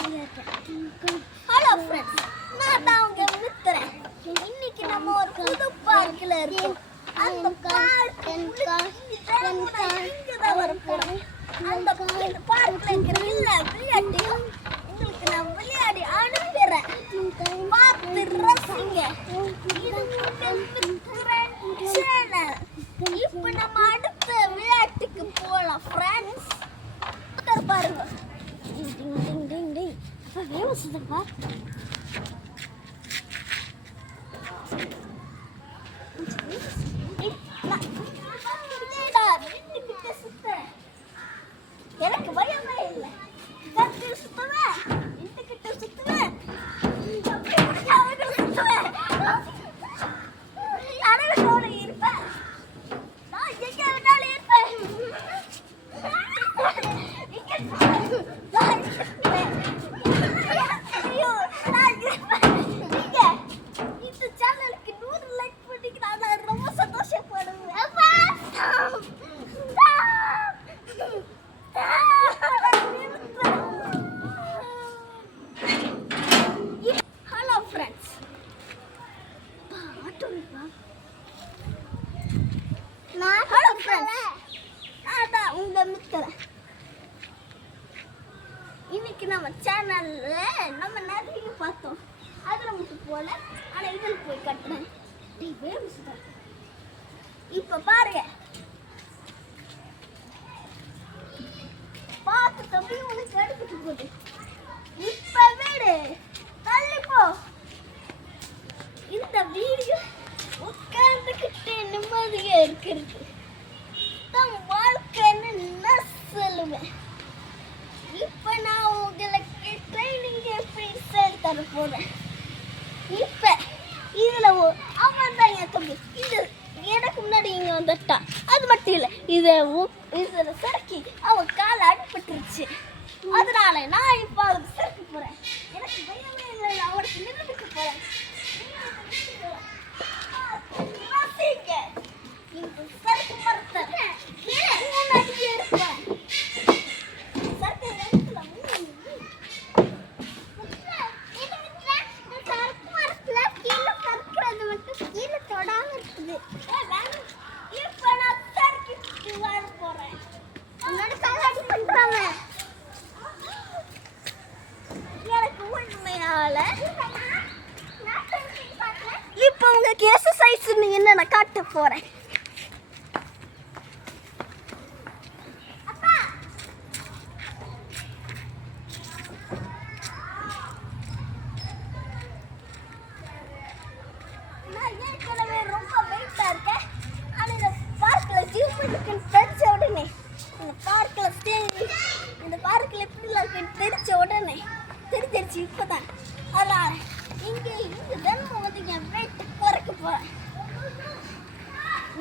Hello friends, நான் தான் உங்க மித்ரன். இன்னைக்கு நம்ம ஒரு புது பார்க்கில் இருக்கோம். அந்த பார்க்கில் வரப்போறோம். அந்த பார்க்கில் இருக்கிற எல்லா விளையாட்டையும் உங்களுக்கு நான் விளையாடி அனுப்புறேன். பார்த்து ரசிங்க. இது உங்கள் மித்ரன் சேனல். இப்போ நம்ம அடுத்த விளையாட்டுக்கு போகலாம் ஃப்ரெண்ட்ஸ். பாருங்க, வேவசுதப்பா. எனக்கு பயமே இல்லை. சுத்துவேன், கிட்ட சுத்துவேன், அனைவரோட இருப்பேன். நான் எங்க வேணாலும் இருப்பேன். இன்னைக்கு நம்ம சேனல்ல நம்ம நிறைய பார்த்தோம். அதுல மட்டும் போல, ஆனா இதில் போய் கட்டுறேன். இப்ப பாருங்க, பார்த்து தம்பி உனக்கு எடுத்துட்டு போகுது. இப்ப வீடு தள்ளிப்போ. இந்த வீடியோ உட்கார்ந்துக்கிட்டே நிம்மதியா இருக்கிறது தம் வாழ்க்கைன்னு நான் சொல்லுவேன். இப்ப நான் உங்களுக்கு ட்ரைனிங் எப்படி தர போறேன். இப்ப இதுல அவன் தான் என் தம்பி. இது எனக்கு முன்னாடி இங்க வந்துட்டா. அது மட்டும் இல்ல, இதுல சறுக்கி அவன் காலை அடிபட்டுருச்சு. அதனால நான் இப்ப அவருக்கு சறுக்க போறேன். எனக்கு பயமே இல்லை. அவனுக்கு நின்றுட்டு போறேன். சறுக்கு மரத்தை இருப்பேன். இப்ப உங்களுக்கு எக்ஸசைஸ் என்ன நான் காட்ட போறேன். நான் ஏற்கனவே ரொம்ப வெயிட்டா இருக்கேன். ஆனா இந்த பார்க்ல ஜிம் இருக்குன்னு தெரிஞ்ச உடனே, இந்த பார்க்ல எப்படிலாம் இருக்குன்னு தெரிஞ்ச உடனே தெரிஞ்சிருச்சு இப்பதான். அதனால இங்க தினமும் வந்து என் வெயிட்டை குறைக்க போறேன்.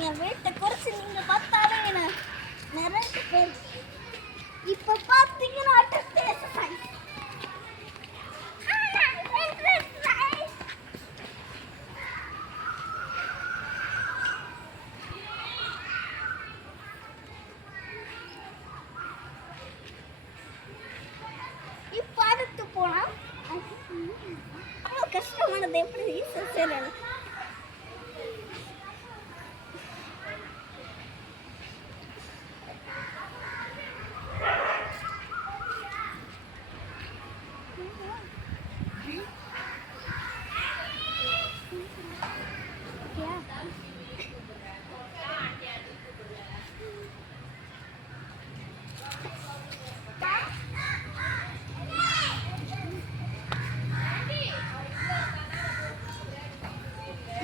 என் வெயிட்டை குறைச்சி நீங்க பார்த்தாலே நிறைய பேர் இப்ப பார்த்தீங்கன்னா எக்ஸசைஸ். இப்ப அடுத்து போனா கஷ்டமானது எப்படி செய்யறது.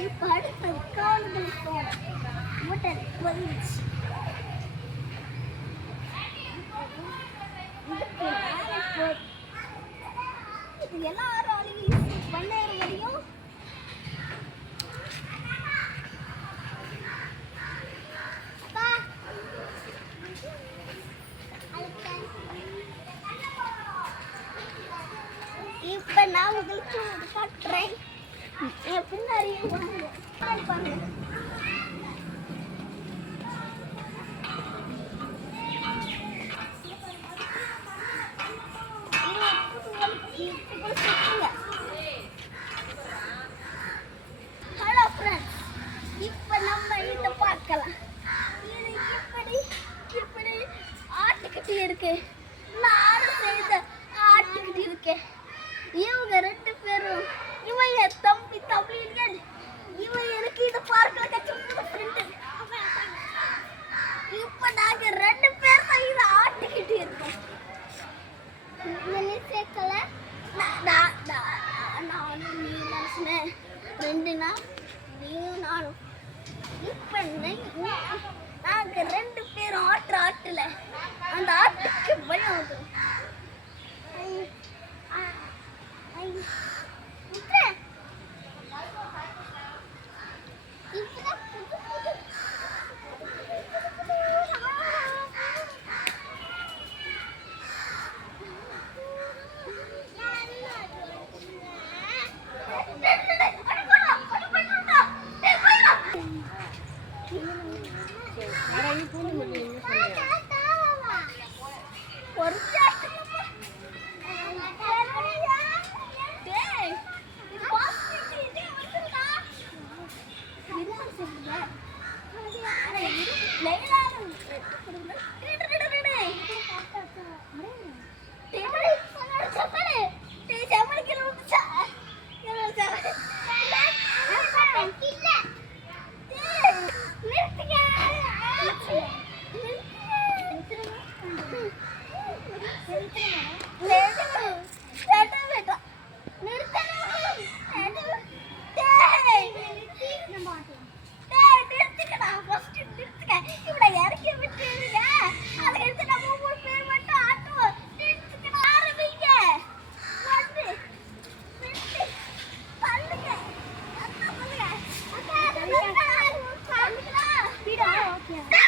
இப்ப அடுத்த கால்கள் போன முட்டல் வந்துச்சு. இது எல்லாரும் பண்ண வரையும் இப்ப நான் உங்களுக்கு காட்டுறேன். பின்னாடி ஹலோ ஃப்ரெண்ட்ஸ், இப்போ நம்ம இதை பார்க்கலாம். இது இப்படி இப்படி ஆட்டுக்கிட்டு இருக்கு. நான் செய்த ஆட்டுக்கிட்டு இருக்கு. இவங்க ரெண்டு பேரும் இவன் என் தம்பி தமிழன். இவன் எனக்கு இதை பார்க்கல கஷ்டப்பட்டு. இப்போ நாங்க ரெண்டு பேர் தான் இதை ஆட்டுக்கிட்டு இருக்கோம். சேர்க்கல நானும் நீ மனசுனேன் 2 நாள் நீயும் நானும். இப்போ நாங்க 2 பேரும் ஆட்டுல அந்த ஆட்டுக்கு பயம் வந்துடும். Yeah.